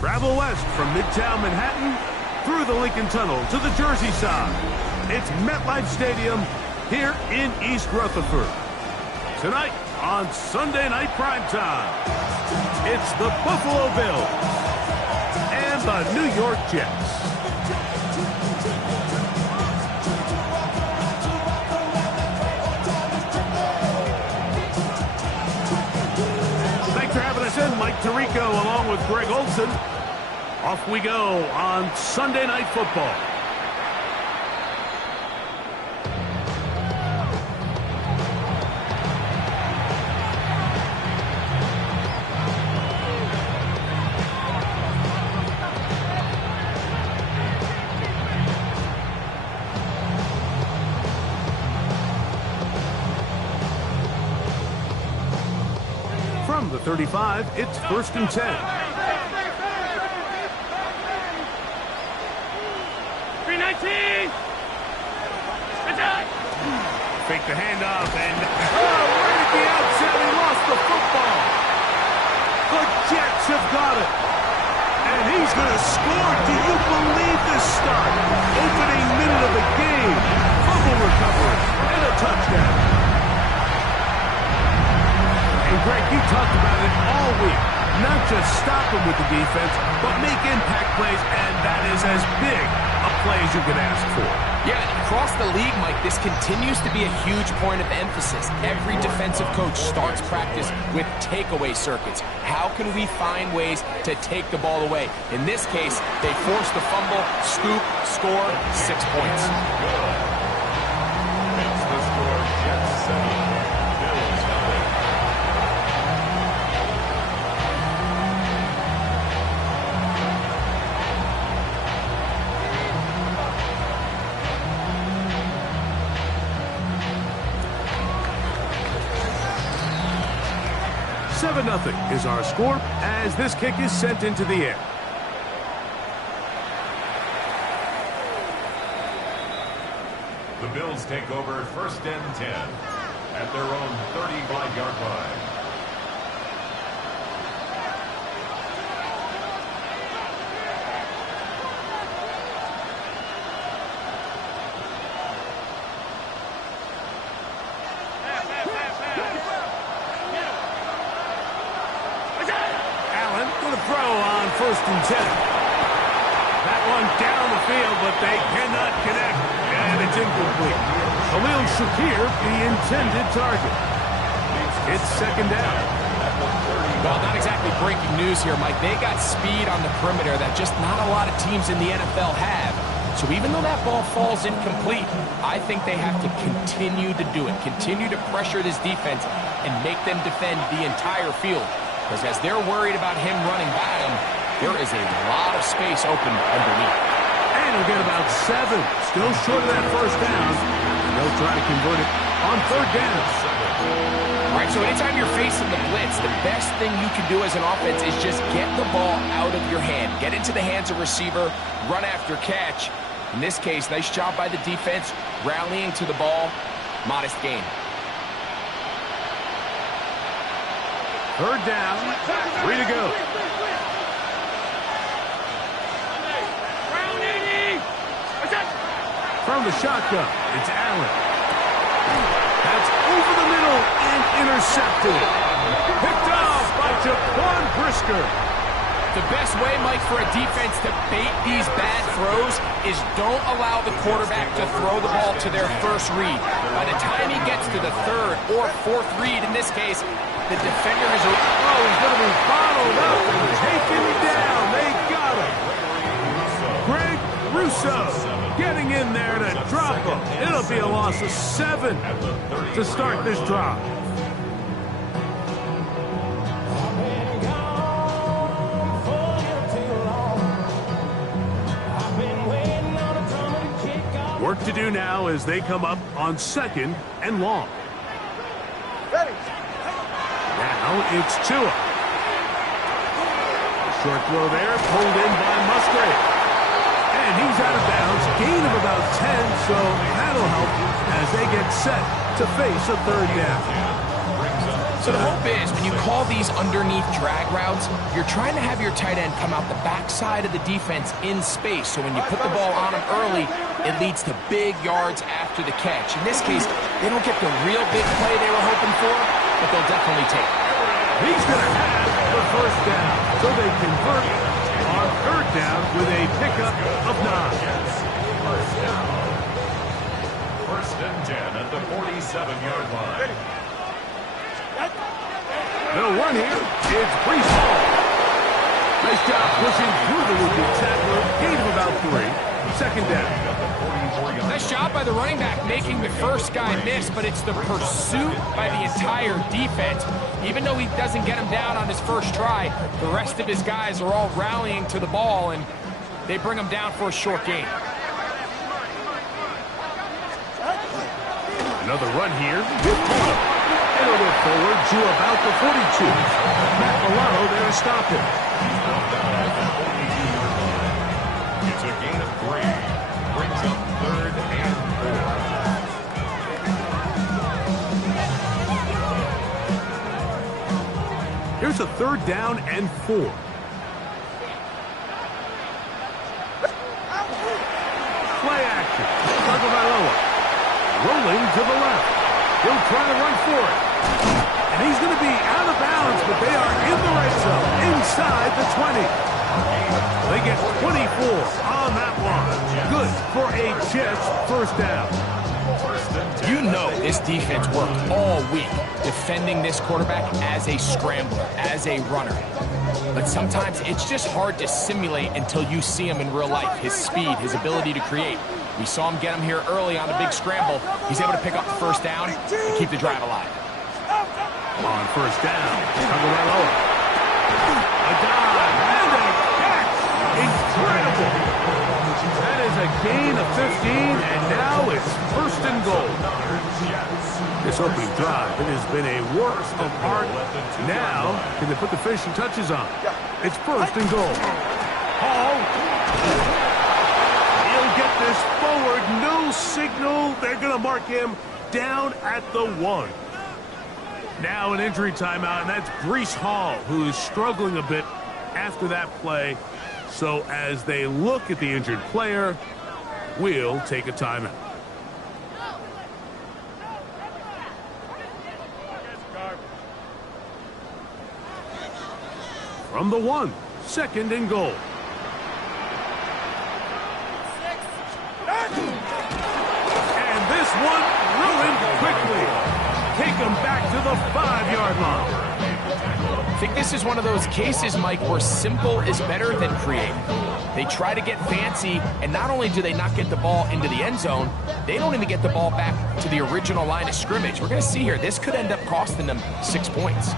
Travel west from Midtown Manhattan through the Lincoln Tunnel to the Jersey side. It's MetLife Stadium here in East Rutherford. Tonight on Sunday Night Primetime, it's the Buffalo Bills and the New York Jets. Thanks for having us in. Mike Tirico along with Greg Olson. Off we go on Sunday Night Football. From the 35, it's 1st and 10. Fake the handoff and right at the outset he lost the football. The Jets have got it. And he's going to score. Do you believe this start? Opening minute of the game. Fumble recovery and a touchdown. And Greg, you talked about it all week. Not just stop him with the defense, but make impact plays, and that is as big a play as you can ask for. Yeah, across the league, Mike, this continues to be a huge point of emphasis. Every defensive coach starts practice with takeaway circuits. How can we find ways to take the ball away? In this case, they force the fumble, scoop, score, 6 points. It's the score, Jets 7, Bills 9. Nothing is our score as this kick is sent into the air. The Bills take over 1st and 10 at their own 35-yard line. Throw on 1st and 10. That one down the field, but they cannot connect, and it's incomplete. Khalil Shakir, the intended target. It's 2nd down. Well, not exactly breaking news here, Mike. They got speed on the perimeter that just not a lot of teams in the NFL have. So even though that ball falls incomplete, I think they have to continue to do it. Continue to pressure this defense and make them defend the entire field. Because as they're worried about him running by them, there is a lot of space open underneath. And he'll get about 7. Still short of that 1st down. And they'll try to convert it on 3rd down. Right, so anytime you're facing the blitz, the best thing you can do as an offense is just get the ball out of your hand. Get into the hands of receiver, run after catch. In this case, nice job by the defense, rallying to the ball. Modest gain. 3rd down, 3 to go. From the shotgun, it's Allen. That's over the middle and intercepted. Picked off by Jaquan Brisker. The best way, Mike, for a defense to bait these bad throws is don't allow the quarterback to throw the ball to their first read. By the time he gets to the 3rd or 4th read, in this case, the defender is... Oh, he's going to be bottled up and taken down. They got him. Greg Russo getting in there to drop him. It'll be a loss of 7 to start this drive. Work to do now as they come up on 2nd and long. Now it's Tua. Short throw there, pulled in by Musgrave. And he's out of bounds, gain of about 10, so that'll help as they get set to face a 3rd down. So the hope is when you call these underneath drag routes, you're trying to have your tight end come out the backside of the defense in space. So when you put the ball on him early, it leads to big yards after the catch. In this case, they don't get the real big play they were hoping for, but they'll definitely take it. He's going to have the first down, so they convert on third down with a pickup of 9. First and 10 at the 47-yard line. They'll run here. It's Brees Hall. Nice job pushing through the looping tackler. Gain of about 3. Second down. Nice job by the running back making the first guy miss, but it's the pursuit by the entire defense. Even though he doesn't get him down on his first try, the rest of his guys are all rallying to the ball, and they bring him down for a short gain. Another run here with Pula. It'll go forward to about the 42. Matt Milano there to stop him. It's a gain of 3. Brings up third and 4. Here's a third down and 4. Play action. Tagovailoa rolling to the left. He'll try to run for it. And he's going to be out of bounds, but they are in the red zone, inside the 20. They get 24 on that one. Good for a Jets first down. You know this defense worked all week defending this quarterback as a scrambler, as a runner. But sometimes it's just hard to simulate until you see him in real life, his speed, his ability to create. We saw him get him here early on a big scramble. He's able to pick up the first down and keep the drive alive. On first down, Tagovailoa. A dive and a catch. Incredible. That is a gain of 15, and now it's first and goal. This opening drive, it has been a work of art. Now, can they put the finishing touches on? It's first and goal. Hall. He'll get this forward. No signal. They're going to mark him down at the 1. Now an injury timeout, and that's Brees Hall, who is struggling a bit after that play. So as they look at the injured player, we'll take a timeout. From the 1, second and goal. And this one ruined quickly. Take him back to the 5-yard line. I think this is one of those cases, Mike, where simple is better than creative. They try to get fancy, and not only do they not get the ball into the end zone, they don't even get the ball back to the original line of scrimmage. We're going to see here, this could end up costing them 6 points.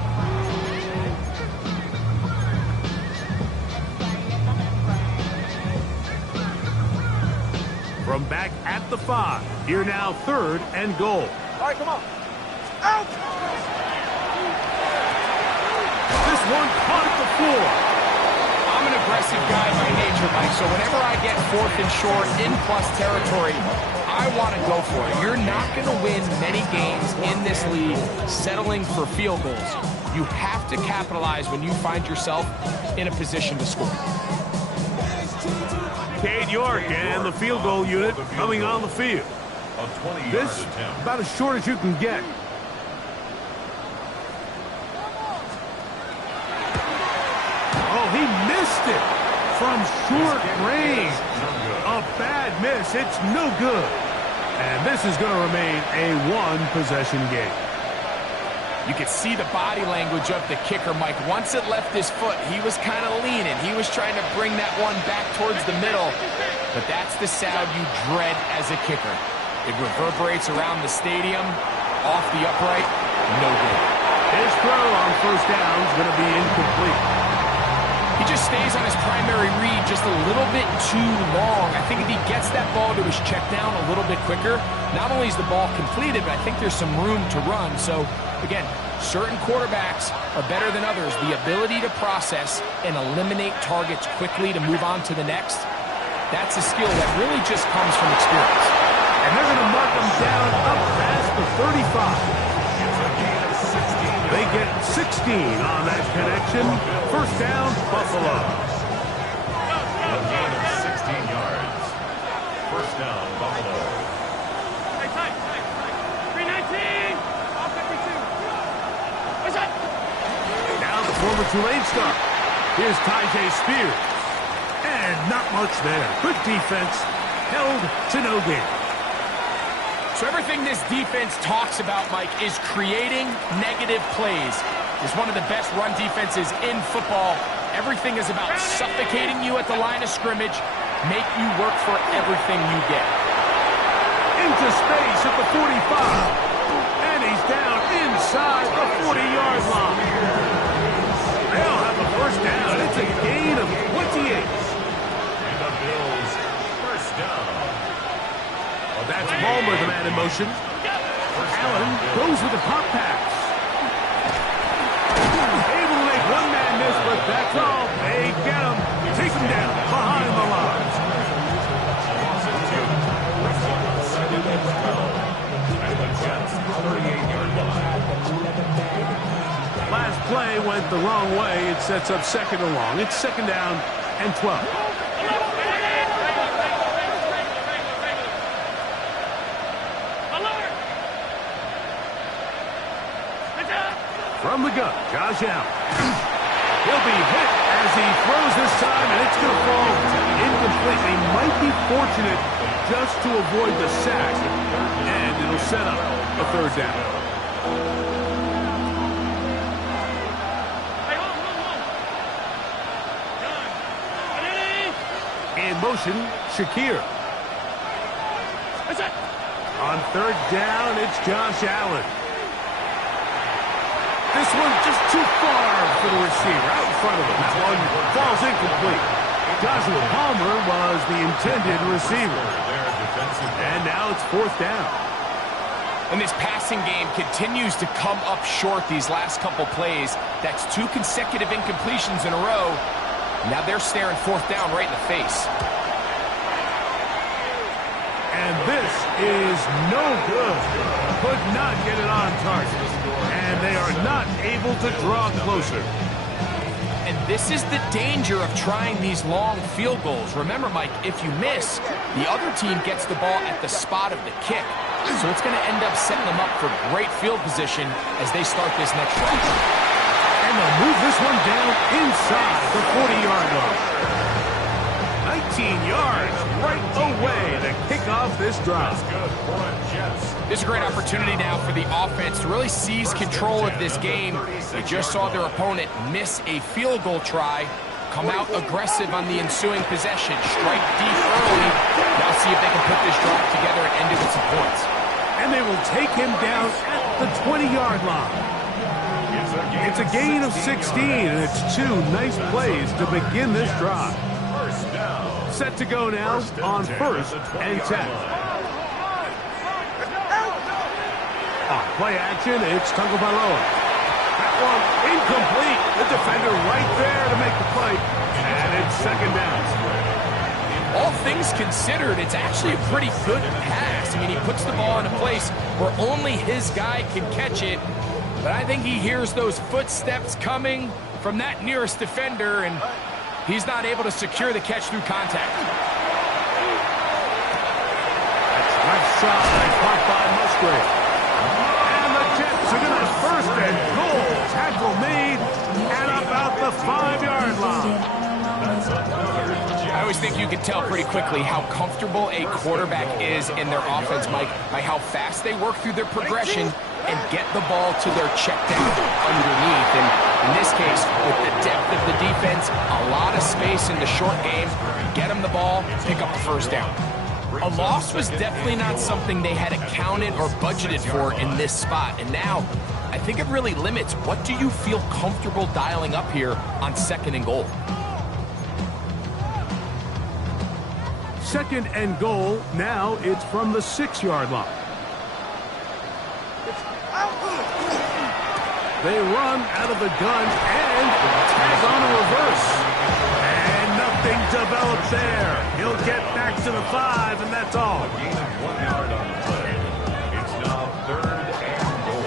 From back at the 5, here now third and goal. All right, come on. Out! This one caught at the floor. I'm an aggressive guy by nature, Mike, so whenever I get fourth and short in plus territory, I want to go for it. You're not going to win many games in this league settling for field goals. You have to capitalize when you find yourself in a position to score. Cade York and the field goal unit coming on the field. This about as short as you can get. Oh, he missed it from short range. A bad miss. It's no good. And this is going to remain a one-possession game. You could see the body language of the kicker, Mike. Once it left his foot, he was kind of leaning. He was trying to bring that one back towards the middle. But that's the sound you dread as a kicker. It reverberates around the stadium, off the upright, no good. His throw on first down is going to be incomplete. He just stays on his primary read just a little bit too long. I think if he gets that ball to his check down a little bit quicker, not only is the ball completed, but I think there's some room to run. So, again, certain quarterbacks are better than others. The ability to process and eliminate targets quickly to move on to the next, that's a skill that really just comes from experience. And they're going to mark him down up past the 35. It's a gain of 16 They get 16 on that connection. First down, Buffalo. A gain of 16 yards. First down, Buffalo. Now the former Tulane star. Here's Tyjae Spears. And not much there. Good defense. Held to no gain. So everything this defense talks about, Mike, is creating negative plays. It's one of the best run defenses in football. Everything is about suffocating you at the line of scrimmage, make you work for everything you get. Into space at the 45. And he's down inside the 40-yard line. They'll have a first down. It's a gain of 28. And the Bills, first down. Well, that's Palmer, the man in motion. Allen goes with the pop pass. Able to make one man miss, but that's all. They get him. Take him down behind the line. And the Jets, 38-yard line. Last play went the wrong way. It sets up second and long. It's second down and 12. From the gun, Josh Allen. He'll be hit as he throws this time, and it's going to fall incomplete. They might be fortunate just to avoid the sack, and it'll set up a third down. In motion, Shakir. On third down, it's Josh Allen. This one just too far for the receiver, out in front of him. That one falls incomplete. Joshua Palmer was the intended receiver. And now it's fourth down. And this passing game continues to come up short these last couple plays. That's 2 consecutive incompletions in a row. Now they're staring fourth down right in the face. And this is no good. Could not get it on target. And they are not able to draw closer. And this is the danger of trying these long field goals. Remember, Mike, if you miss, the other team gets the ball at the spot of the kick. So it's going to end up setting them up for great field position as they start this next drive. And they'll move this one down inside the 40-yard line. 19 yards right away to kick off this drive. This is a great opportunity now for the offense to really seize control of this game. They just saw their opponent miss a field goal try, come out aggressive on the ensuing possession, strike deep early. Now see if they can put this drive together and end it with some points. And they will take him down at the 20-yard line. It's a gain of 16, and it's 2 nice plays to begin this drive. Set to go now on first and 10. On play action, it's Tagovailoa. That one incomplete. The defender right there to make the play. And it's second down. All things considered, it's actually a pretty good pass. I mean, he puts the ball in a place where only his guy can catch it. But I think he hears those footsteps coming from that nearest defender, and he's not able to secure the catch through contact. That's left side, caught by Musgrave. And the Jets are going to have first and goal. Tackle made at about the 5-yard line. I always think you can tell pretty quickly how comfortable a quarterback is in their offense, Mike, by how fast they work through their progression and get the ball to their check down underneath. And in this case, with the depth of the defense, a lot of space in the short game, get them the ball, pick up the first down. A loss was definitely not something they had accounted or budgeted for in this spot. And now, I think it really limits what do you feel comfortable dialing up here on second and goal. Second and goal. Now it's from the 6-yard line. They run out of the gun and tag on a reverse. And nothing develops there. He'll get back to the 5, and that's all. A gain of 1 yard on the play. It's now third and goal.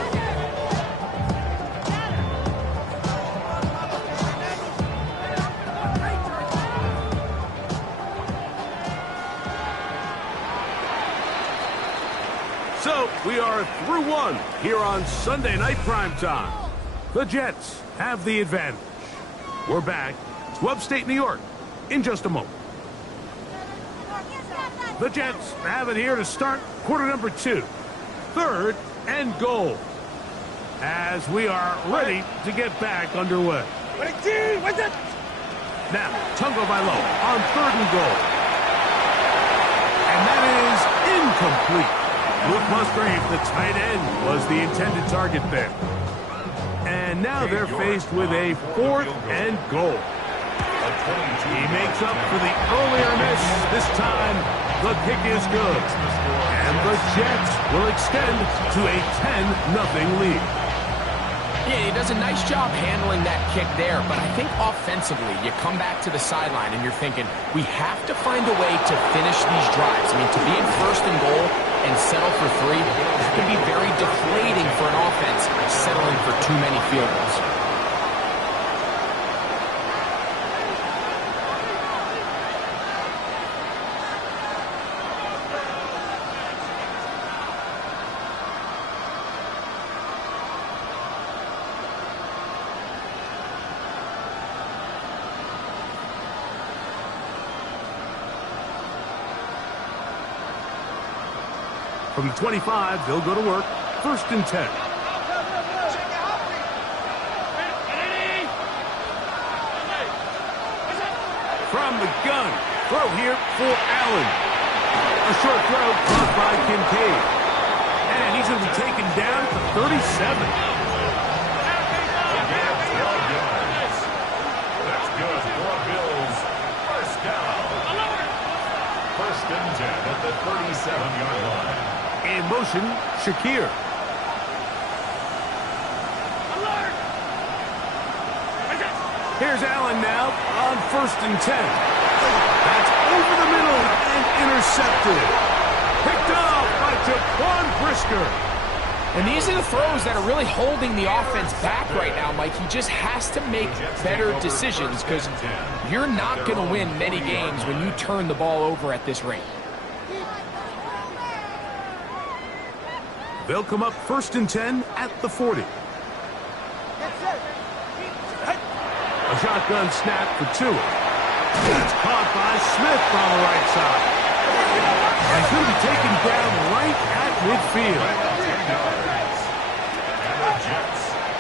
We are through one here on Sunday Night Primetime. The Jets have the advantage. We're back to upstate New York in just a moment. The Jets have it here to start quarter number 2. 3rd and goal. As we are ready to get back underway. Now, Tagovailoa on 3rd and goal. And that is incomplete. Luke Musgrave, the tight end, was the intended target there. And now they're faced with a 4th and goal. He makes up for the earlier miss. This time, the kick is good. And the Jets will extend to a 10-0 lead. Yeah, he does a nice job handling that kick there, but I think offensively, you come back to the sideline and you're thinking, we have to find a way to finish these drives. I mean, to be in 1st and goal and settle for 3, that can be very deflating for an offense settling for too many field goals. From the 25, they'll go to work. 1st and 10. From the gun. Throw here for Allen. A short throw caught by Kincaid. And he's going to be taken down at the 37. That's good for Bills. 1st down. 1st and 10 at the 37-yard line. In motion, Shakir. Here's Allen now on 1st and 10. That's over the middle and intercepted. Picked off by Jaquan Brisker. And these are the throws that are really holding the offense back right now, Mike. He just has to make better decisions because you're not going to win many games when you turn the ball over at this rate. They'll come up 1st and 10 at the 40. A shotgun snap for Tua. That's caught by Smith on the right side. And he's going to be taken down right at midfield.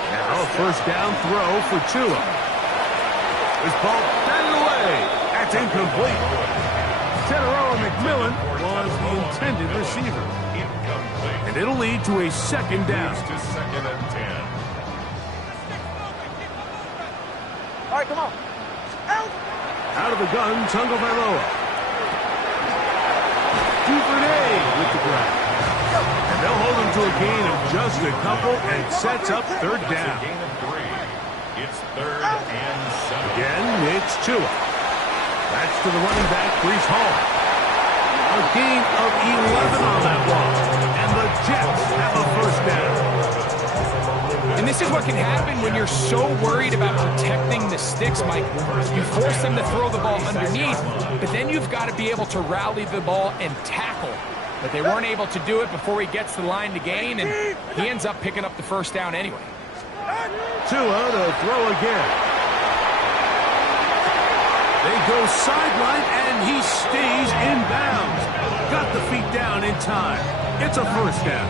Now a 1st down throw for Tua. This ball batted away. That's incomplete. General McMillan was the intended receiver. And it'll lead to a 2nd down. To 2nd and 10. All right, come on. Out of the gun, Tagovailoa. Duvernay with the grab. And they'll hold him to a gain of just a couple and sets up 3rd down. Gain of 3. It's 3rd and 7. Again, it's Tua. That's to the running back, Breece Hall. A gain of 11 on that ball. And the Jets have a 1st down. And this is what can happen when you're so worried about protecting the sticks, Mike. You force them to throw the ball underneath, but then you've got to be able to rally the ball and tackle. But they weren't able to do it before he gets the line to gain, and he ends up picking up the 1st down anyway. Tua to throw again. They go sideline, and he stays in bounds. Got the feet down in time. It's a 1st down.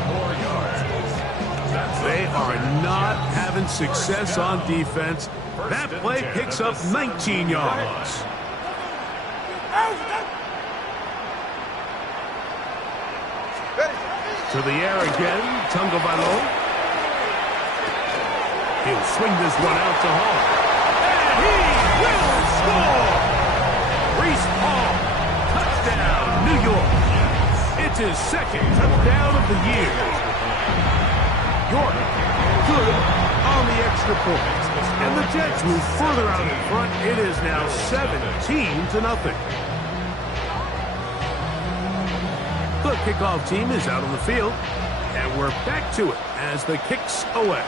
They are not having success on defense. That play picks up 19 yards. To the air again, Tagovailoa. He'll swing this one out to Hall. And he will score! Breece Hall, touchdown, New York. It's his 2nd touchdown of the year. York, good on the extra point. And the Jets move further out in front. It is now 17-0. The kickoff team is out on the field. And we're back to it as the kick's away.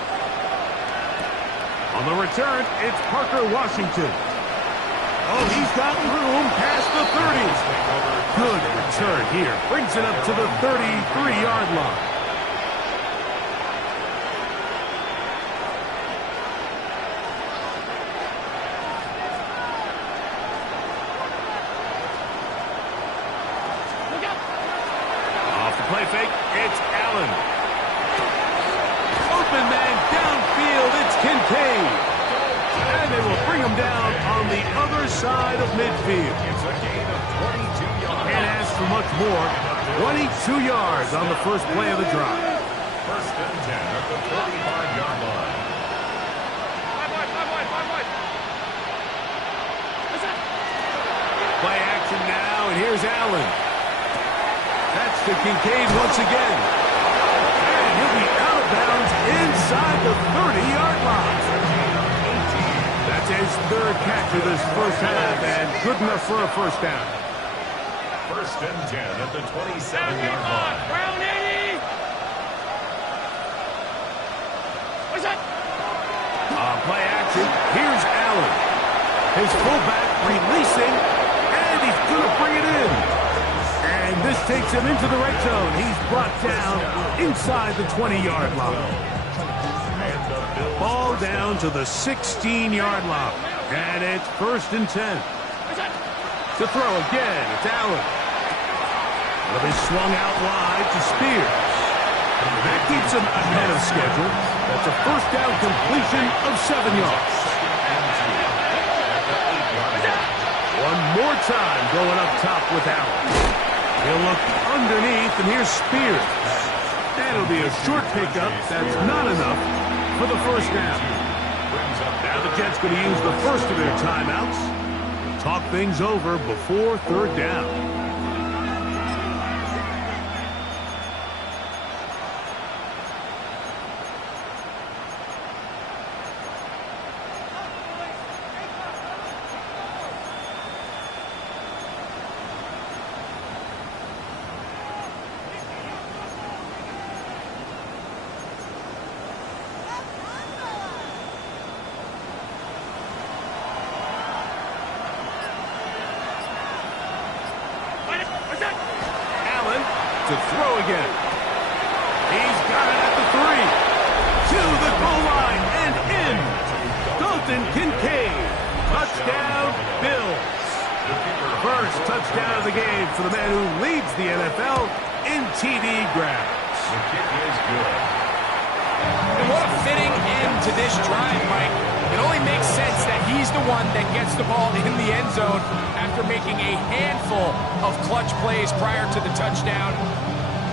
On the return, it's Parker Washington. Oh, he's got room past the 30s. Good return here. Brings it up to the 33-yard line. play fake. It's Allen. Open man downfield. It's Kincaid. And they will bring him down on the other side of midfield. It's a gain of 22 yards. Can't ask for much more. 22 yards on the first play of the drive. First and 10 at the 35-yard line. Play action now, and here's Allen. That's to Kincaid once again. And he'll be out of bounds inside the 30-yard line. That's his third catch of this first half, and good enough for a first down. First and 10 at the 27-yard line. Brown 80. What's that? Play action. Here's Allen. His fullback releasing, and he's going to bring it in. And this takes him into the red zone. He's brought down inside the 20-yard line. Ball down to the 16-yard line. And it's first and 10. To throw again, it's Allen. It'll be swung out wide to Spears. That keeps him ahead of schedule. That's a first down completion of 7 yards. One more time going up top with Allen. He'll look underneath, and here's Spears. That'll be a short pickup. That's not enough for the first down. Now the Jets going to use the first of their timeouts. Talk things over before third down. To throw again. He's got it at the 3. To the goal line and in. Dalton Kincaid. Touchdown, Bills. First touchdown of the game for the man who leads the NFL in TD grabs. The kick is good. And what a fitting end to this drive, Mike. It only makes sense that he's the one that gets the ball in the end zone after making a handful of clutch plays prior to the touchdown.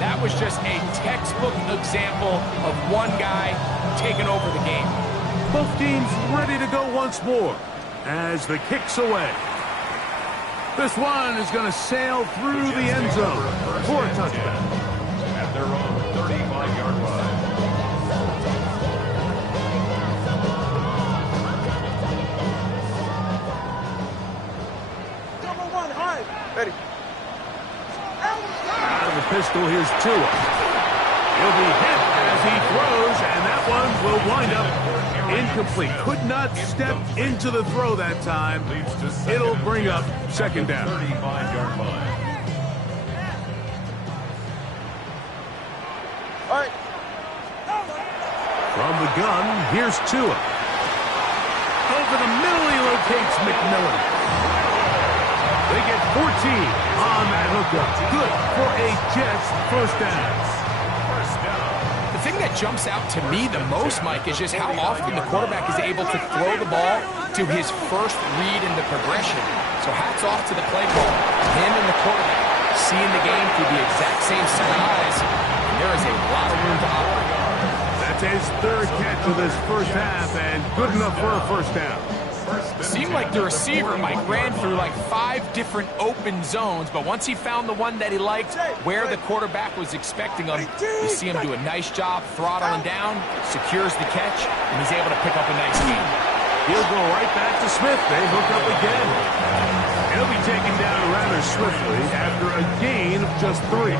That was just a textbook example of one guy taking over the game. Both teams ready to go once more as the kick's away. This one is going to sail through the end zone for a touchdown. At their own 35-yard line. Ready. Out of the pistol, here's Tua. He'll be hit as he throws, and that one will wind up incomplete. Could not step into the throw that time. It'll bring up second down. 35-yard line. All right. From the gun, here's Tua. Over the middle, he locates McMillan. They get 14 on that hookup. Good for a Jets first down. The thing that jumps out to me the most, Mike, is just how often the quarterback is able to throw the ball to his first read in the progression. So hats off to the play call. Him and the quarterback seeing the game through the exact same set of eyes. And there is a lot of room to operate. That's his third catch of this first half, and good enough for a first down. Seemed like the receiver, Mike, ran through like 5 different open zones, but once he found the one that he liked, where the quarterback was expecting him, you see him do a nice job throttling down, secures the catch, and he's able to pick up a nice gain. He'll go right back to Smith. They hook up again. He'll be taken down rather swiftly after a gain of just 3.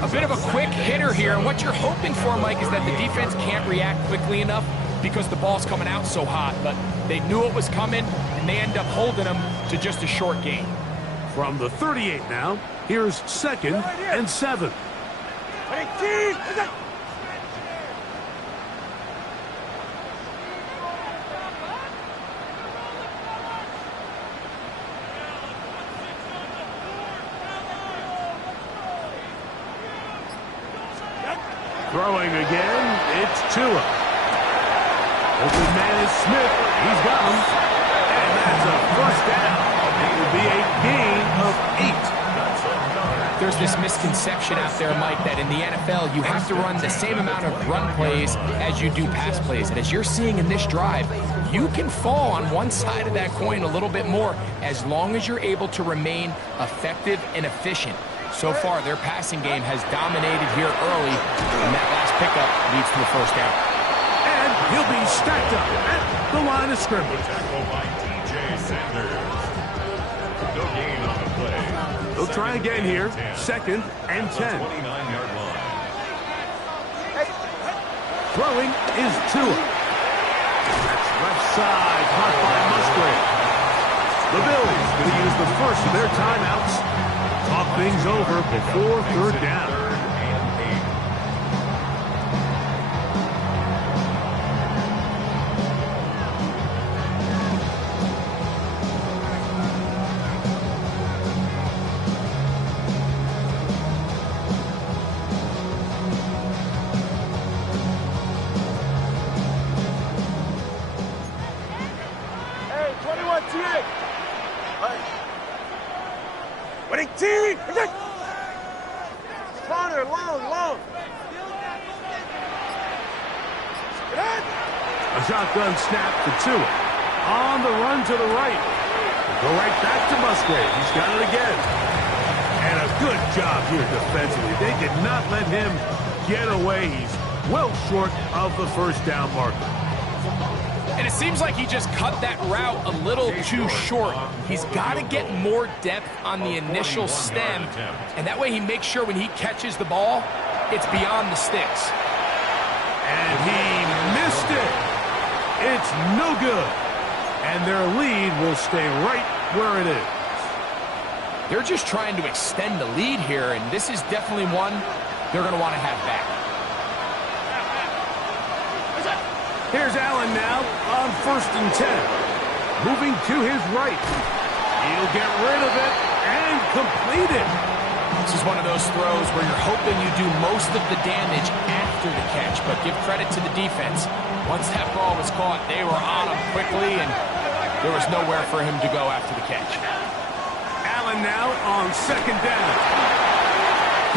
A bit of a quick hitter here, and what you're hoping for, Mike, is that the defense can't react quickly enough because the ball's coming out so hot, but they knew it was coming, and they end up holding them to just a short gain. From the 38 now, here's second and 7. Throwing again, it's Tua. Open man is Smith. He's got him. And that's a first down. It will be a gain of 8. There's this misconception out there, Mike, that in the NFL, you have to run the same amount of run plays as you do pass plays. And as you're seeing in this drive, you can fall on one side of that coin a little bit more as long as you're able to remain effective and efficient. So far, their passing game has dominated here early, and that last pickup leads to a first down. And he'll be stacked up at the line of scrimmage. Tackle by T.J. Sanders. No gain on the play. They'll try again here. 2nd and 10. 29-yard line. Throwing is Tua. That's left side, caught by Musgrave. The Bills going to use the first of their timeouts. Talk things over before 3rd down. 3rd and 8. Hey, 21 T8. Winning team. Corner, long. A shotgun snap to Tua. On the run to the right. Go right back to Musgrave. He's got it again. And a good job here defensively. They did not let him get away. He's well short of the first down marker. And it seems like he just cut that route a little too short. He's got to get more depth on the initial stem, and that way he makes sure when he catches the ball, it's beyond the sticks. And he missed it. It's no good. And their lead will stay right where it is. They're just trying to extend the lead here, and this is definitely one they're going to want to have back. Here's Allen now on 1st and 10. Moving to his right. He'll get rid of it and complete it. This is one of those throws where you're hoping you do most of the damage after the catch, but give credit to the defense. Once that ball was caught, they were on him quickly, and there was nowhere for him to go after the catch. Allen now on 2nd down.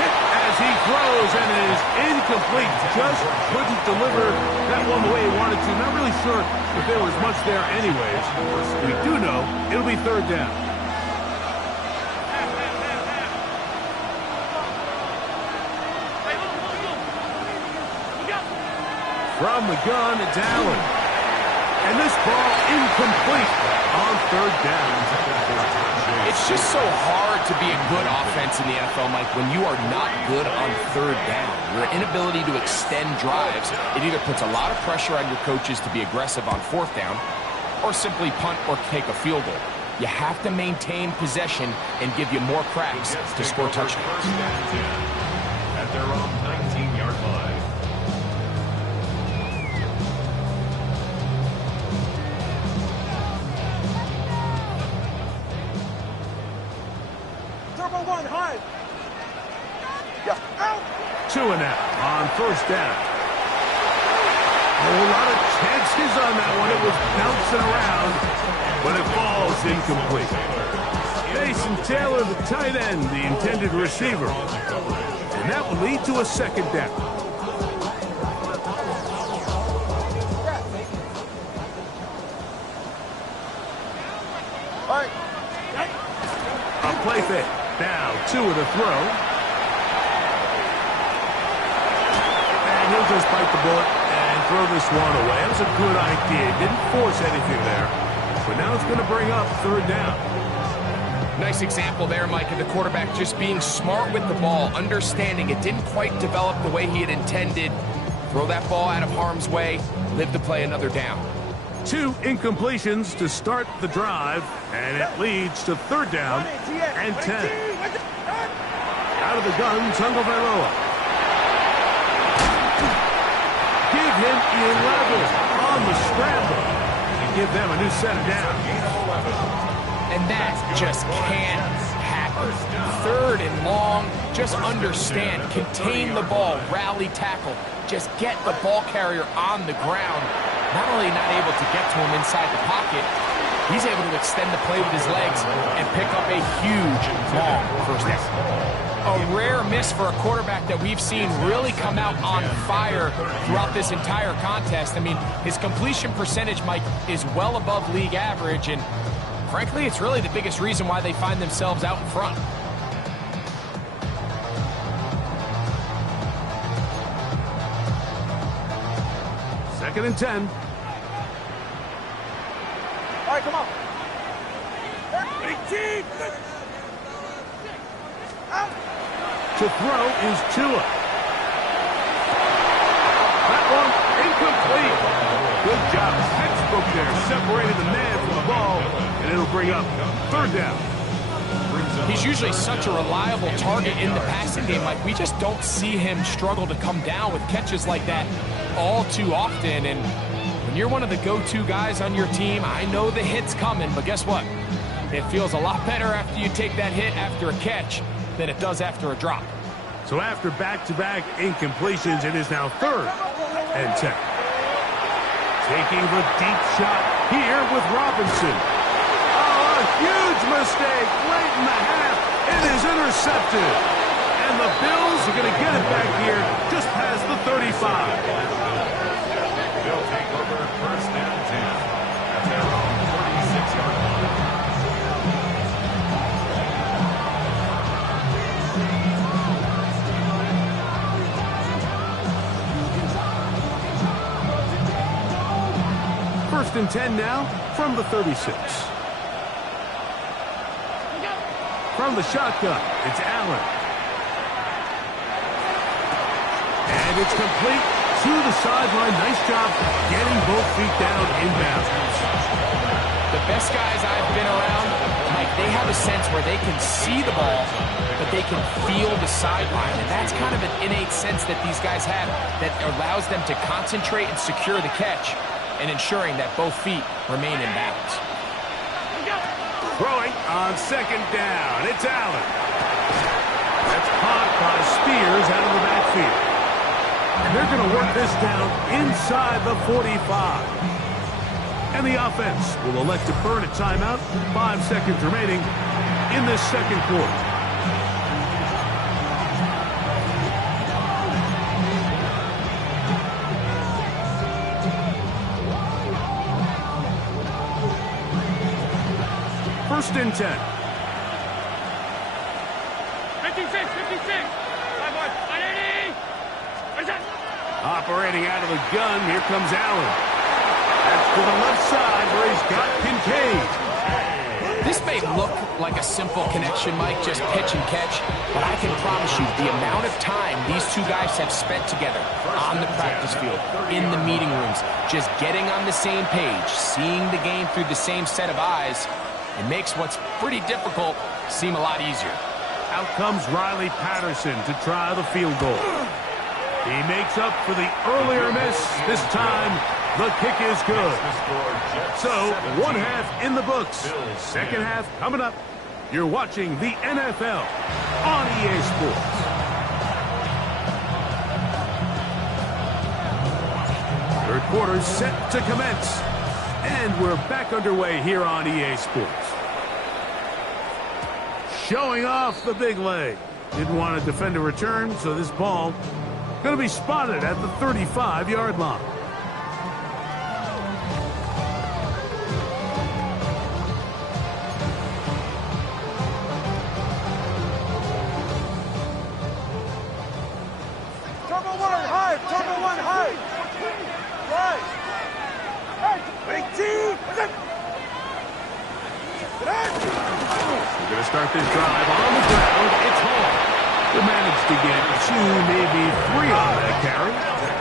Hit as he throws, and it is incomplete. Just couldn't deliver that one the way he wanted to. Not really sure if there was much there anyways. We do know it'll be 3rd down. From the gun, it's Allen. And this ball incomplete on 3rd down. It's just so hard to be a good offense in the NFL, Mike, when you are not good on 3rd down. Your inability to extend drives, it either puts a lot of pressure on your coaches to be aggressive on 4th down or simply punt or take a field goal. You have to maintain possession and give you more cracks to score touchdowns. 1st and 10 at their own 19-yard line. Turbo 1, high. Yeah, out. Tua now on 1st down. A whole lot of chances on that one. It was bouncing around, but it falls incomplete. Jason Taylor, the tight end, the intended receiver. And that will lead to a 2nd down. All right. A play fake. Now, Tua to throw. And he'll just bite the bullet and throw this one away. That was a good idea. Didn't force anything there. But now it's going to bring up 3rd down. Nice example there, Mike, of the quarterback just being smart with the ball, understanding it didn't quite develop the way he had intended. Throw that ball out of harm's way, live to play another down. 2 incompletions to start the drive, and it leads to 3rd down and 10. Out of the gun, Tagovailoa. Give him 11 on the scramble and give them a new set of downs. And that just can't happen. Third and long, just understand, contain the ball, rally tackle, just get the ball carrier on the ground. Not only not able to get to him inside the pocket, he's able to extend the play with his legs and pick up a huge, long first down. A rare miss for a quarterback that we've seen really come out on fire throughout this entire contest. I mean, his completion percentage, Mike, is well above league average, and frankly, it's really the biggest reason why they find themselves out in front. Second and 10. All right, come on. 18. To throw is Tua. That one incomplete. Good job. Textbook there. Separated the man from the ball, and it'll bring up third down. He's usually such a reliable target in the passing game. Like, we just don't see him struggle to come down with catches like that all too often. And when you're one of the go-to guys on your team, I know the hit's coming, but guess what? It feels a lot better after you take that hit after a catch than it does after a drop. So after back-to-back incompletions, it is now third and 10. Taking the deep shot here with Robinson. Oh, a huge mistake late in the half. It is intercepted. And the Bills are going to get it back here just past the 35. They'll take over first and 10 at their own 36-yard line. First and 10 now from the 36. From the shotgun, it's Allen. And it's complete to the sideline. Nice job getting both feet down inbounds. The best guys I've been around, Mike, they have a sense where they can see the ball, but they can feel the sideline. And that's kind of an innate sense that these guys have that allows them to concentrate and secure the catch and ensuring that both feet remain in balance. Throwing on second down, it's Allen. That's caught by Spears out of the backfield. And they're going to work this down inside the 45. And the offense will elect to burn a timeout. 5 seconds remaining in this second quarter. First and 10. 56, 56. 5-1. 180. Operating out of the gun, here comes Allen. That's to the left side where he's got Kincaid. This may look like a simple connection, Mike, just pitch and catch, but I can promise you the amount of time these two guys have spent together on the practice field, in the meeting rooms, just getting on the same page, seeing the game through the same set of eyes, it makes what's pretty difficult seem a lot easier. Out comes Riley Patterson to try the field goal. He makes up for the earlier miss. This time, the kick is good. So, one half in the books. Second half coming up. You're watching the NFL on EA Sports. Third quarter set to commence. And we're back underway here on EA Sports. Showing off the big leg. Didn't want to defend a return, so this ball going to be spotted at the 35-yard line. Turbo one high. Turbo one high. Right. Hey, 18. We're going to start this drive on the ground. It's home. We managed to get 2, maybe 3 on that carry.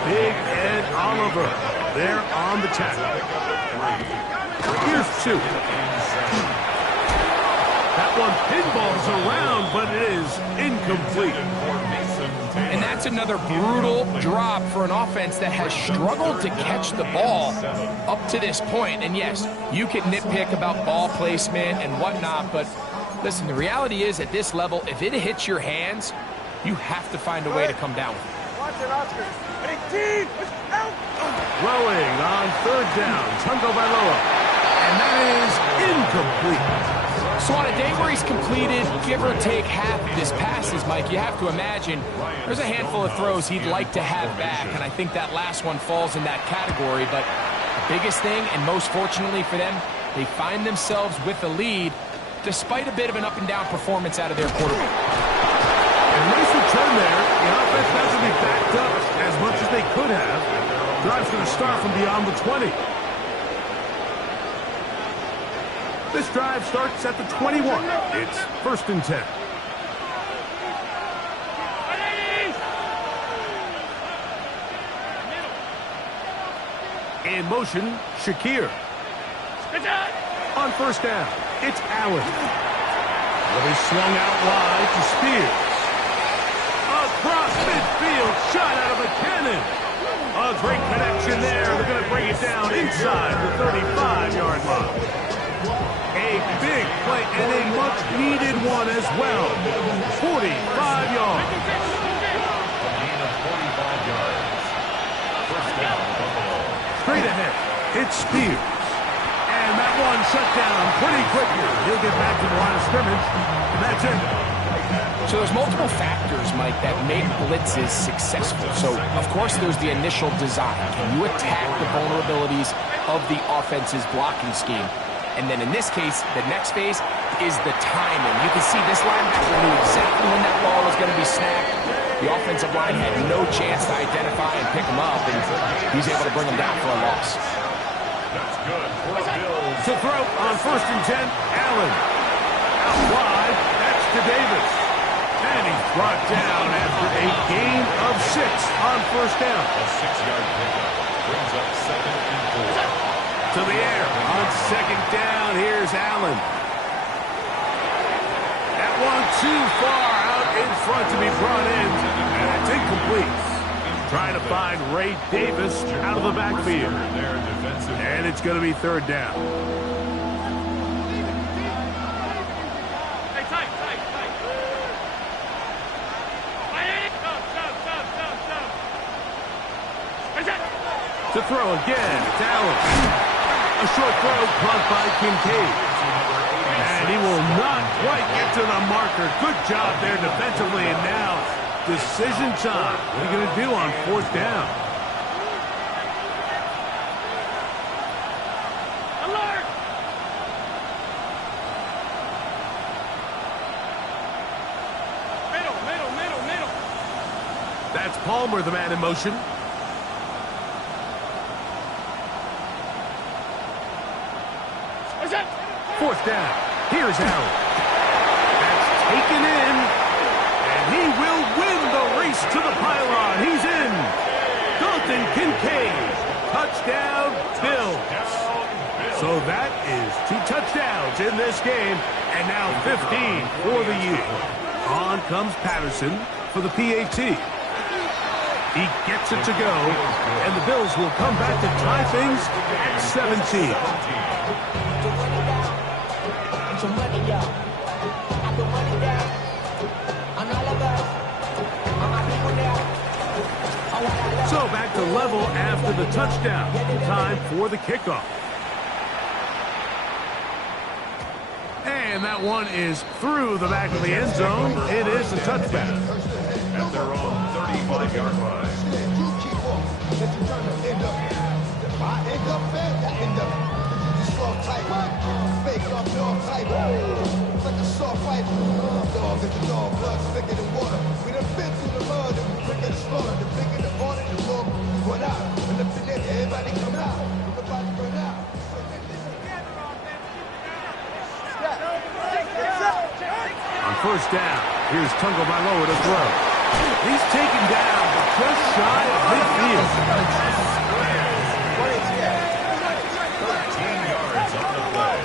Big Ed Oliver there on the tackle. Here's 2. That one pinballs around, but it is incomplete. And that's another brutal drop for an offense that has struggled to catch the ball up to this point. And yes, you can nitpick about ball placement and whatnot, but Listen, the reality is, at this level, if it hits your hands, you have to find a way to come down with it. Watch it, Oscar. 18! Out! Throwing on third down, Tagovailoa. And that is incomplete. So on a day where he's completed, give or take half of his passes, Mike, you have to imagine there's a handful of throws he'd like to have back, and I think that last one falls in that category. But the biggest thing, and most fortunately for them, they find themselves with the lead despite a bit of an up-and-down performance out of their quarterback. And nice return there. The offense hasn't been backed up as much as they could have. Drive's going to start from beyond the 20. This drive starts at the 21. It's 1st and 10. In motion, Shakir. On 1st down, it's Allen. Well, he swung out wide to Spears. Across midfield, shot out of a cannon. A great connection there. They're going to bring it down inside the 35-yard line. A big play and a much-needed one as well. 45 yards. A gain of 45 yards. 1st down, Buffalo. Straight ahead, it's Spears. And that one shut down pretty quickly. He'll get back to the line of scrimmage, and that's it. So there's multiple factors, Mike, that make blitzes successful. So, of course, there's the initial design. Can you attack the vulnerabilities of the offense's blocking scheme? And then in this case, the next phase is the timing. You can see this linebacker knew exactly when that ball was going to be snapped. The offensive line had no chance to identify and pick him up, and he's able to bring him down for a loss. That's good for the Bills. To throw on 1st and 10, Allen. Out wide, that's to Davis. And he's brought down after a gain of 6 on 1st down. A 6-yard pickup brings up 2nd and 4. To the air on 2nd down, here's Allen. That one too far out in front to be brought in, and it's incomplete. Trying to find Ray Davis out of the backfield. And it's going to be 3rd down. To throw again, it's Allen. A short throw caught by Kincaid. And he will not quite get to the marker. Good job there defensively, and now decision time. What are you going to do on 4th down? Alert! Middle. That's Palmer, the man in motion. What's that? 4th down. Here's Allen. That's taken in. And he will win the race to the pylon. He's in. Dalton Kincaid. Touchdown, Bills. So that is 2 touchdowns in this game. And now 15 for the year. On comes Patterson for the PAT. He gets it to go. And the Bills will come back to tie things at 17. So back to level after the touchdown. Time for the kickoff. And that one is through the back of the end zone. It is a touchback. At their own 35-yard line. On 1st down, here's Tagovailoa to throw. He's taken down, but just shy of midfield. 13 yards on the play.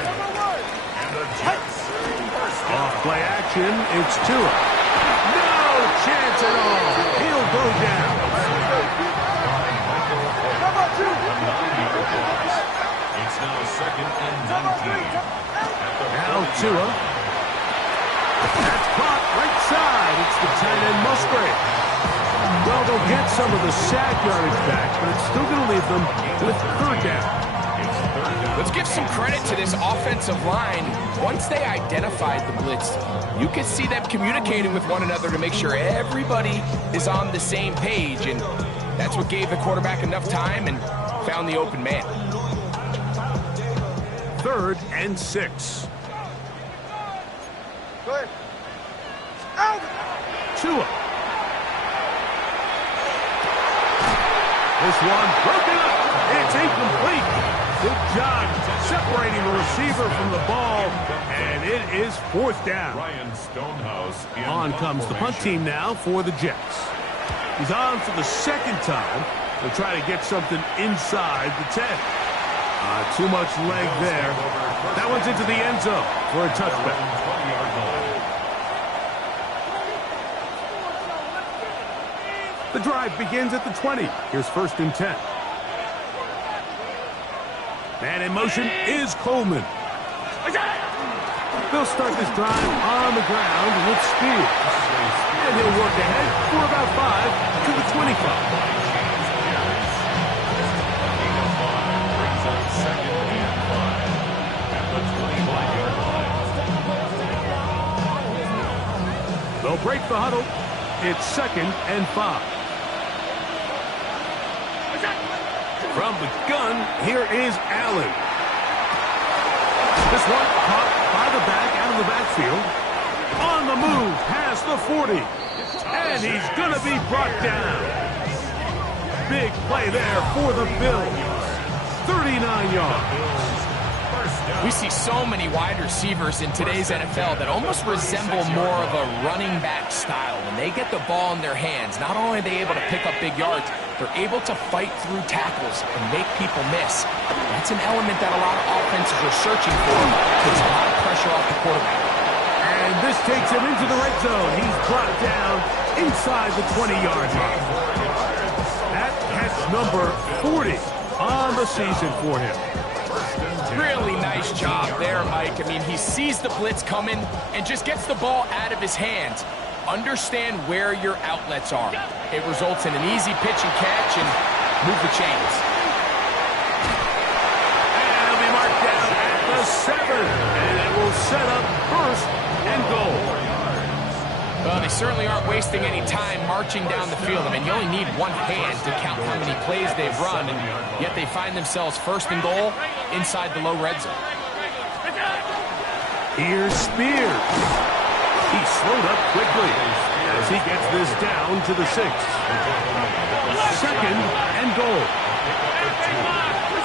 And the Jets. Off play action, it's Tua. No chance at all. He'll go down. It's now 2nd and 19. Now Tua and Musgrave. Well, they'll get some of the sack yardage back, but it's still going to leave them with third down. Let's give some credit to this offensive line. Once they identified the blitz, you could see them communicating with one another to make sure everybody is on the same page, and that's what gave the quarterback enough time and found the open man. 3rd and 6. Go ahead. Out. Tua. This one broken up. It's incomplete. Good job separating the receiver from the ball, and it is 4th down. Ryan Stonehouse On comes the punt team now for the Jets. He's on for the 2nd time. They'll try to get something inside the 10. Too much leg there. That one's into the end zone for a touchback. 20-yard line. The drive begins at the 20. Here's 1st and 10. Man in motion is Coleman. They'll start this drive on the ground with Spears. And he'll work ahead for about 5 to the 25. They'll break the huddle. It's 2nd and 5. From the gun, here is Allen. This one caught by the back out of the backfield. On the move past the 40. And he's going to be brought down. Big play there for the Bills. 39 yards. We see so many wide receivers in today's NFL that almost resemble more of a running back style. When they get the ball in their hands, not only are they able to pick up big yards, they're able to fight through tackles and make people miss. That's an element that a lot of offenses are searching for. Takes a lot of pressure off the quarterback. And this takes him into the red zone. He's brought down inside the 20-yard line. That catch number 40 on the season for him. Really nice job there, Mike. I mean, he sees the blitz coming and just gets the ball out of his hands. Understand where your outlets are. It results in an easy pitch and catch and move the chains. And he'll be marked down at the 7. And it will set up 1st and goal. Well, they certainly aren't wasting any time marching down the field. I mean, you only need one hand to count how many plays they've run, and yet they find themselves 1st and goal inside the low red zone. Here's Spears. He slowed up quickly as he gets this down to the 6. 2nd and goal.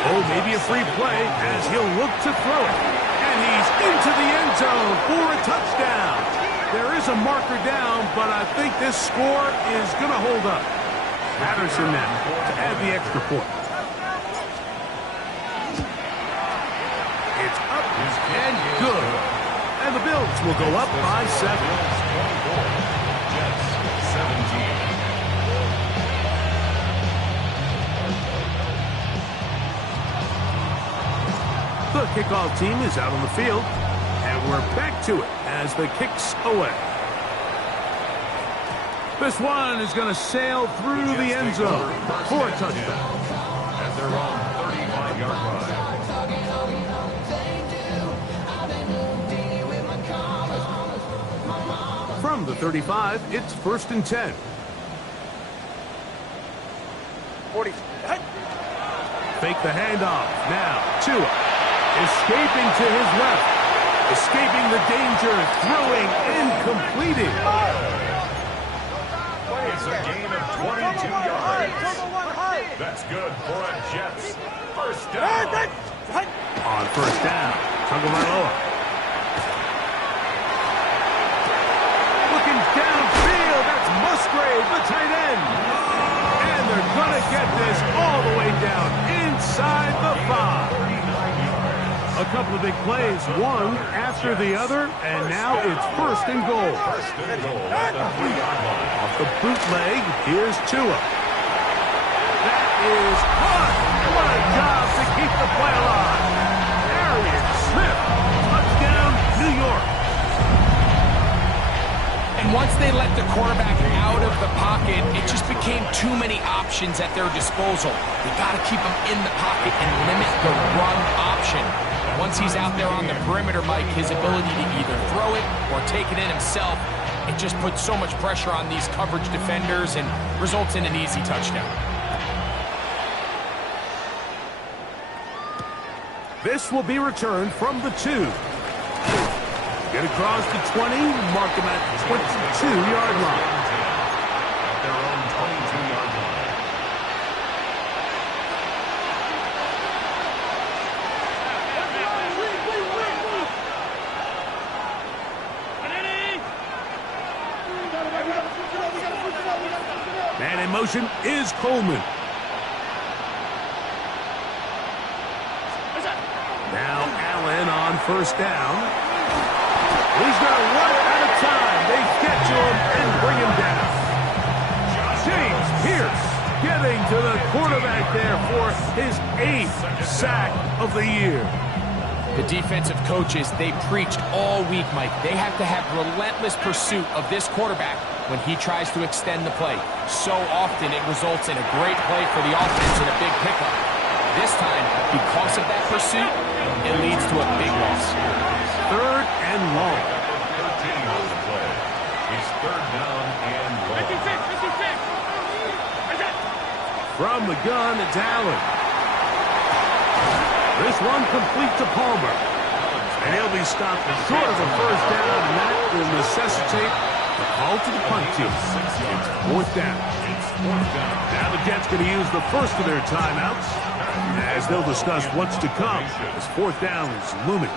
Oh, maybe a free play as he'll look to throw it. And he's into the end zone for a touchdown. There is a marker down, but I think this score is going to hold up. Patterson now to add the extra point. It's up and good. And the Bills will go up by 7. Jets 17. The kickoff team is out on the field. And we're back to it as the kick's away. This one is going to sail through the end zone for a touchdown. At their own 35-yard line. From the 35, it's 1st and 10. 40. Fake the handoff. Now, Tua escaping to his left. Escaping the danger, throwing incompleted. It's a gain of 22 yards. That's good for a Jets 1st down. On 1st down, Tagovailoa. Looking downfield, that's Musgrave, the tight end. And they're going to get this all the way down inside the 5. A couple of big plays, one after the other, and now it's 1st and goal. 1st and goal at the 3-yard line. Off the bootleg, here's Tua. That is caught. What a job to keep the play alive. Arian Smith, touchdown, New York. And once they let the quarterback out of the pocket, it just became too many options at their disposal. They got to keep him in the pocket and limit the run option. Once he's out there on the perimeter, Mike, his ability to either throw it or take it in himself, it just puts so much pressure on these coverage defenders and results in an easy touchdown. This will be returned from the 2. Get across the 20, mark them at 22-yard line. At their own 22-yard line. Man in motion is Coleman. Now Allen on first down. He's got one at a time. They get to him and bring him down. James Pierce getting to the quarterback there for his 8th sack of the year. The defensive coaches, they preached all week, Mike. They have to have relentless pursuit of this quarterback when he tries to extend the play. So often it results in a great play for the offense and a big pickup. This time, because of that pursuit, it leads to a big loss. 3rd and long. 13 on the play. It's 3rd down and long. From the gun, it's Allen. This one complete to Palmer. And he'll be stopped short of a first down, and that will necessitate a call to the punt team. It's 4th down. Now the Jets going to use the first of their timeouts, as they'll discuss what's to come as 4th down is looming.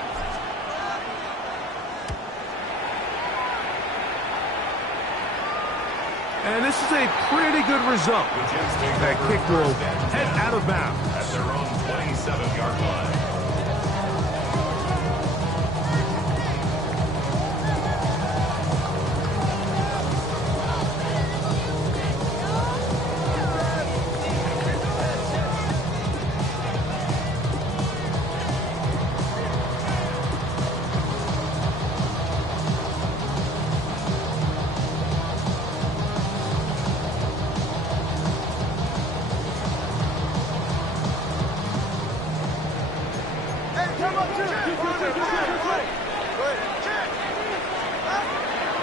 And this is a pretty good result. That kick will head out of bounds. At their own 27-yard line.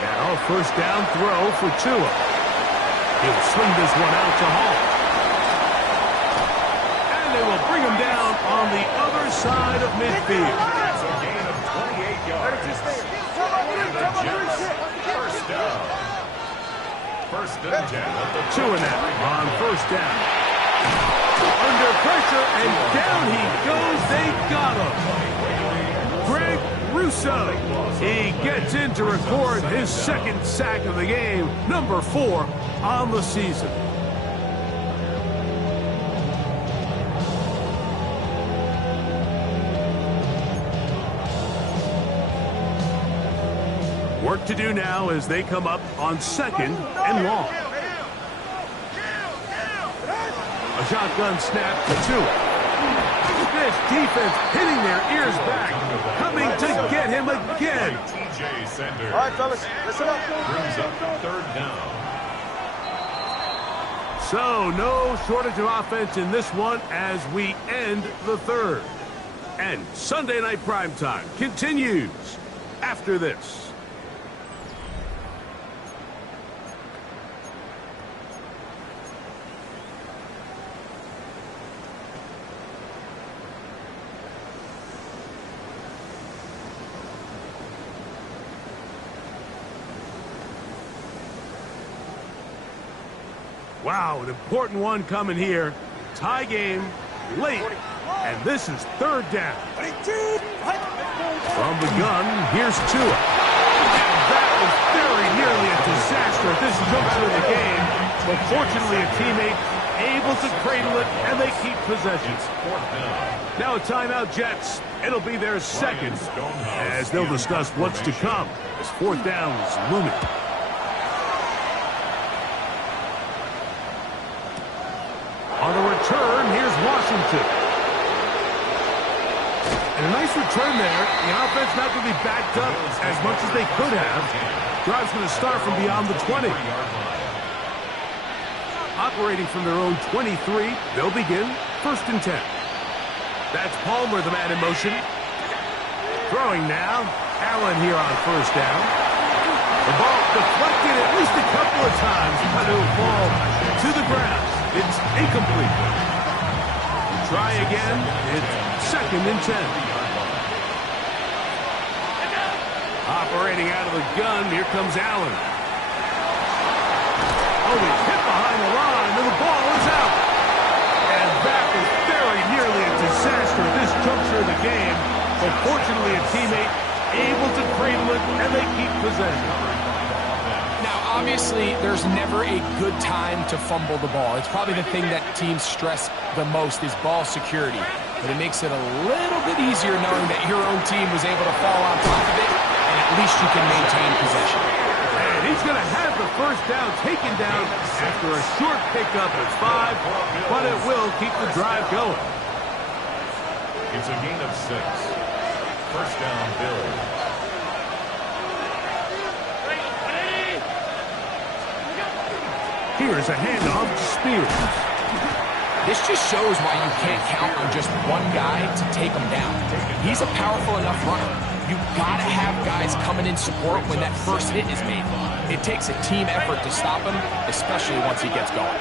Now first down throw for Tua. He'll swing this one out to Hall. And they will bring him down on the other side of midfield. It's a gain of 28 yards. And the Jets, first down. 1st and 10 at the 2-and-out on first down. Under pressure, and down he goes. They got him. Greg Russo. He gets in to record his 2nd sack of the game, number 4 on the season. Work to do now as they come up on 2nd and long. A shotgun snap to Tua. This defense hitting their ears back, coming to get him again. TJ Sanders. All right, fellas, listen up. Brings up 3rd down. So no shortage of offense in this one as we end the 3rd. And Sunday Night Primetime continues after this. Wow, an important one coming here. Tie game, late, and this is 3rd down. From the gun, here's Tua. And that was very nearly a disaster at this juncture of the game, but fortunately a teammate able to cradle it, and they keep possession. Now a timeout, Jets. It'll be their 2nd, as they'll discuss what's to come as 4th down is looming. On the return, here's Washington. And a nice return there. The offense not going to be backed up as much as they could have. Drive's going to start from beyond the 20. Operating from their own 23, they'll begin 1st and 10. That's Palmer, the man in motion. Throwing now. Allen here on 1st down. The ball deflected at least a couple of times, but it will fall to the ground. It's incomplete. Try again. It's 2nd and 10. Operating out of the gun, here comes Allen. Oh, he's hit behind the line, and the ball is out. And that was very nearly a disaster at this juncture of the game. But fortunately, a teammate able to cradle it, and they keep possession. Now, obviously, there's never a good time to fumble the ball. It's probably the thing that teams stress the most is ball security. But it makes it a little bit easier knowing that your own team was able to fall on top of it, and at least you can maintain possession. And he's going to have the 1st down taken down after a short pickup at 5, but it will keep the drive going. It's a gain of 6. 1st down, Bills. Here's a handoff to Spears. This just shows why you can't count on just one guy to take him down. He's a powerful enough runner. You've got to have guys coming in support when that first hit is made. It takes a team effort to stop him, especially once he gets going.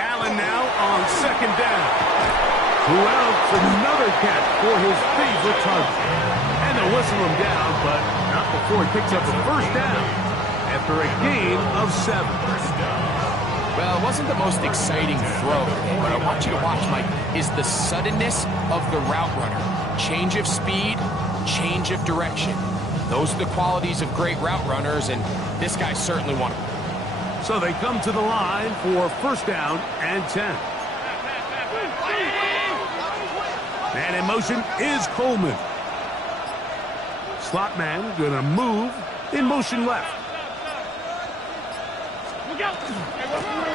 Allen now on 2nd down. Who else? Another catch for his favorite target. And they'll whistle him down, but not before he picks up the 1st down after a gain of 7. Well, it wasn't the most exciting throw today, but I want you to watch, Mike, is the suddenness of the route runner. Change of speed, change of direction. Those are the qualities of great route runners, and this guy's certainly one of them. So they come to the line for 1st down and 10. Man in motion is Coleman. Slot man going to move in motion left.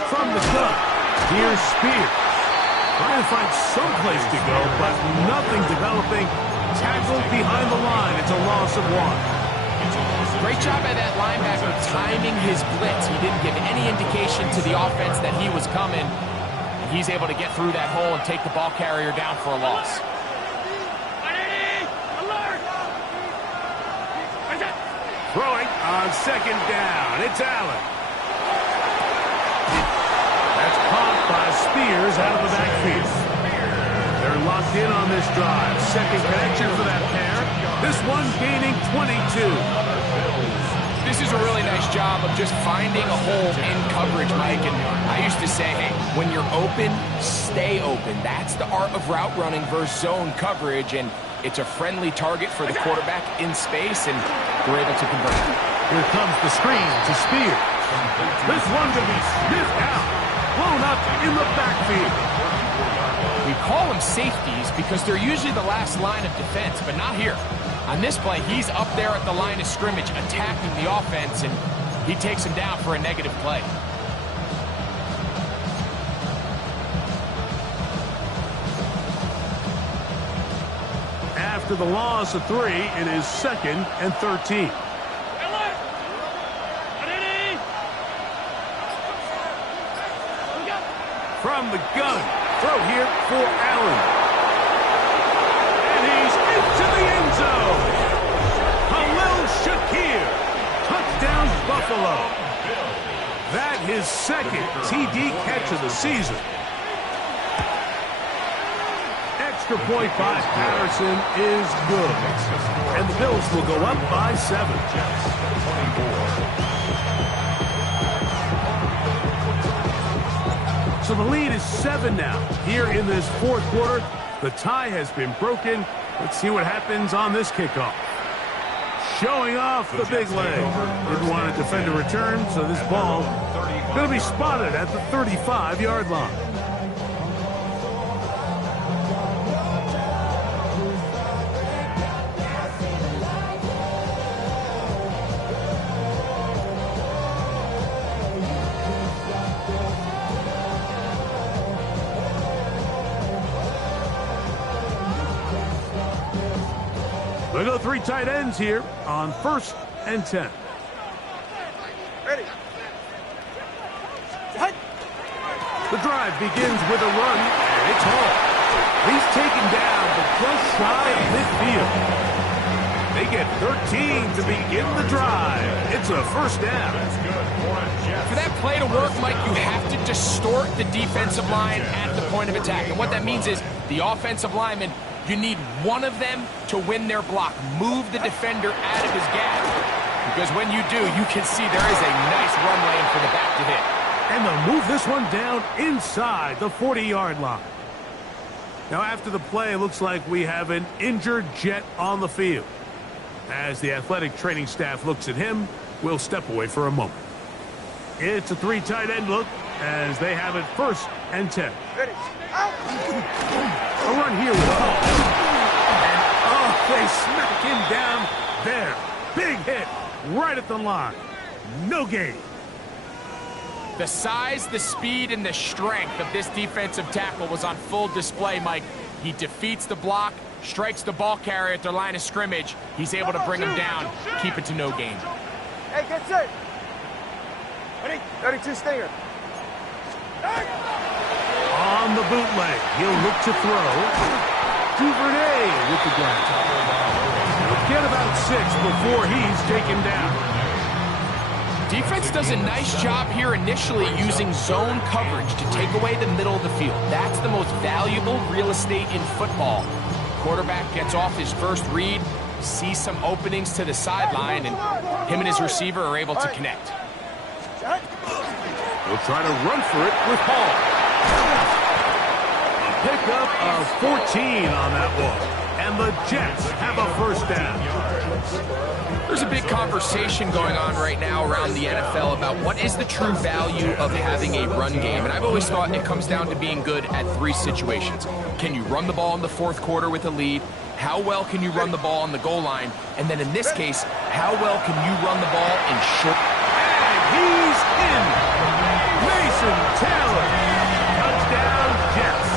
From the gun, here's Spears. Trying to find some place to go, but nothing developing. Tackled behind the line. It's a loss of 1. Great job by that linebacker timing his blitz. He didn't give any indication to the offense that he was coming. And he's able to get through that hole and take the ball carrier down for a loss. Throwing on 2nd down. It's Allen. That's caught by Spears out of the backfield. They're locked in on this drive. 2nd connection for that pair. This one gaining 22. This is a really nice job of just finding a hole in coverage, Mike. And I used to say, hey, when you're open, stay open. That's the art of route running versus zone coverage. And it's a friendly target for the quarterback in space, and they're able to convert. Here comes the screen to Spears. This one to be sniffed out. Blown up in the backfield. We call them safeties because they're usually the last line of defense, but not here. On this play, he's up there at the line of scrimmage attacking the offense, and he takes him down for a negative play. After the loss of 3, it is 2nd and 13. From the gun, throw here for Allen. And he's into the end zone. Khalil Shakir, touchdown Buffalo. That his 2nd TD catch of the season. Extra point by Patterson is good. And the Bills will go up by 7. So the lead is 7 now. Here in this 4th quarter, the tie has been broken. Let's see what happens on this kickoff. Showing off the big leg. Didn't want to defend a return, so this ball going to be spotted at the 35-yard line. They'll go 3 tight ends here on 1st and 10. Ready. The drive begins with a run, and it's Hall. He's taken down, but just shy of midfield. They get 13 to begin the drive. It's a 1st down. For that play to work, Mike, you have to distort the defensive line at the point of attack. And what that means is the offensive lineman, you need one of them to win their block. Move the defender out of his gap. Because when you do, you can see there is a nice run lane for the back to hit. And they'll move this one down inside the 40-yard line. Now, after the play, it looks like we have an injured Jet on the field. As the athletic training staff looks at him, we'll step away for a moment. It's a 3 tight end look as they have it 1st and 10. Ready. Out. A run here with Hall. And, they smack him down there. Big hit right at the line. No gain. The size, the speed, and the strength of this defensive tackle was on full display, Mike. He defeats the block, strikes the ball carrier at their line of scrimmage. He's able to bring him down, keep it to no gain. Hey, get set. Ready? 32 stinger. On the bootleg, he'll look to throw. Duvernay with the grab. He'll get about 6 before he's taken down. Defense does a nice job here initially using zone coverage to take away the middle of the field. That's the most valuable real estate in football. Quarterback gets off his first read, sees some openings to the sideline, and him and his receiver are able to connect. He'll try to run for it with Hall. A pickup of 14 on that one. And the Jets have a 1st down. There's a big conversation going on right now around the NFL about what is the true value of having a run game. And I've always thought it comes down to being good at 3 situations. Can you run the ball in the 4th quarter with a lead? How well can you run the ball on the goal line? And then in this case, how well can you run the ball in short? And he's in. Mason Taylor. Touchdown, Jets.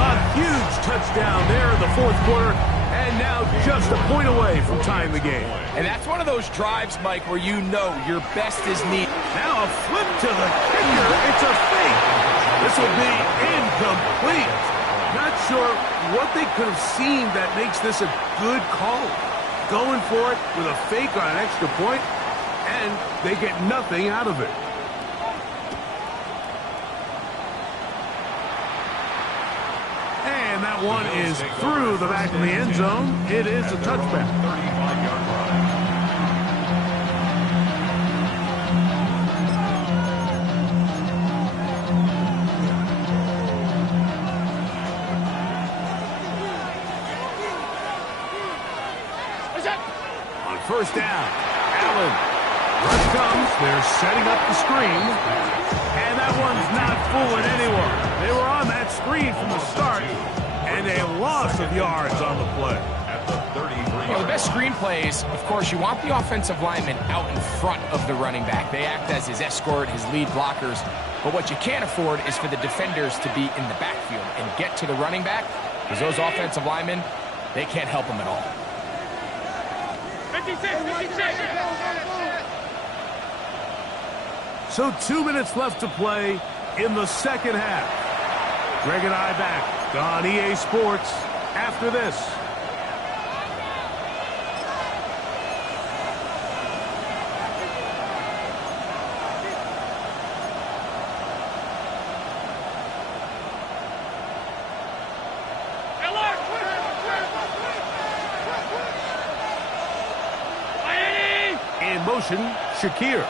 A huge touchdown there in the 4th quarter. And now just a point away from tying the game. And that's one of those drives, Mike, where you know your best is needed. Now a flip to the kicker. It's a fake. This will be incomplete. Not sure what they could have seen that makes this a good call. Going for it with a fake on an extra point, and they get nothing out of it. And that one is through the back of the end zone. It is a touchback. 35-yard line. On 1st down, Allen. Rush comes. They're setting up the screen. And that one's not fooling anyone. They were on that screen from the start, and a loss of yards on the play. At the 33. Well, the best screen plays, of course, you want the offensive lineman out in front of the running back. They act as his escort, his lead blockers. But what you can't afford is for the defenders to be in the backfield and get to the running back, because those offensive linemen, they can't help them at all. 56, 56. So 2 minutes left to play in the 2nd half. Greg and I back on EA Sports after this. In motion, Shakir.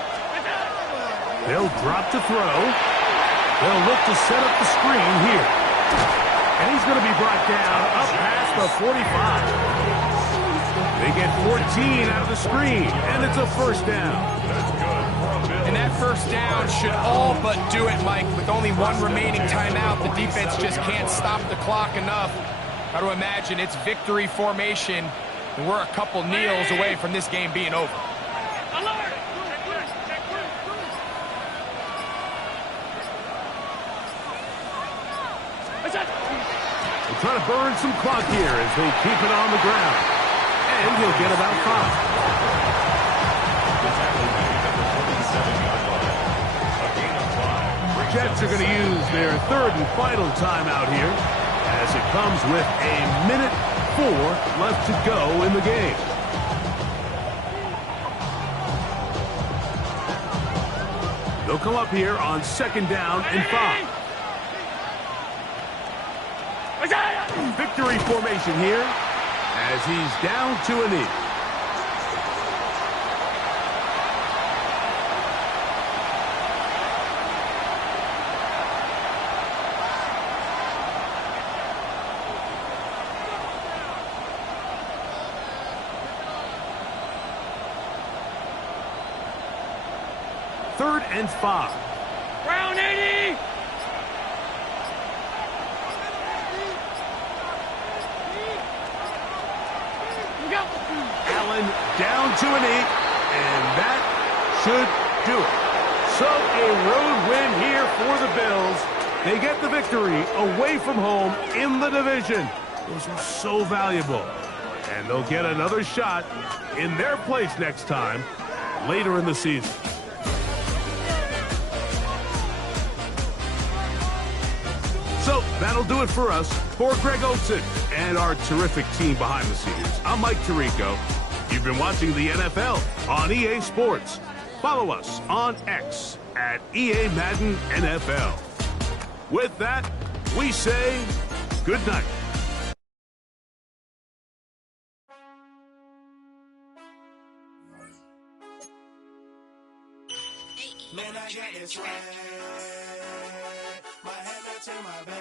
They'll drop to throw. They'll look to set up the screen here. And he's going to be brought down up past the 45. They get 14 out of the screen, and it's a 1st down. And that 1st down should all but do it, Mike. With only 1 remaining timeout, the defense just can't stop the clock enough. Got to imagine it's victory formation, and we're a couple kneels away from this game being over. try to burn some clock here as they keep it on the ground. And he'll get about 5. Jets are going to use their third and final timeout here as it comes with a minute 4 left to go in the game. They'll come up here on 2nd down and 5. Victory formation here as he's down to a knee. Third and 5. Round 80. Allen down to a knee, and that should do it. So a road win here for the Bills. They get the victory away from home in the division. Those were so valuable. And they'll get another shot in their place next time later in the season. So that'll do it for us. For Greg Olsen and our terrific team behind the scenes, I'm Mike Tirico. You've been watching the NFL on EA Sports. Follow us on X at EA Madden NFL. With that, we say good night. Man, I got this swag. My head to my back.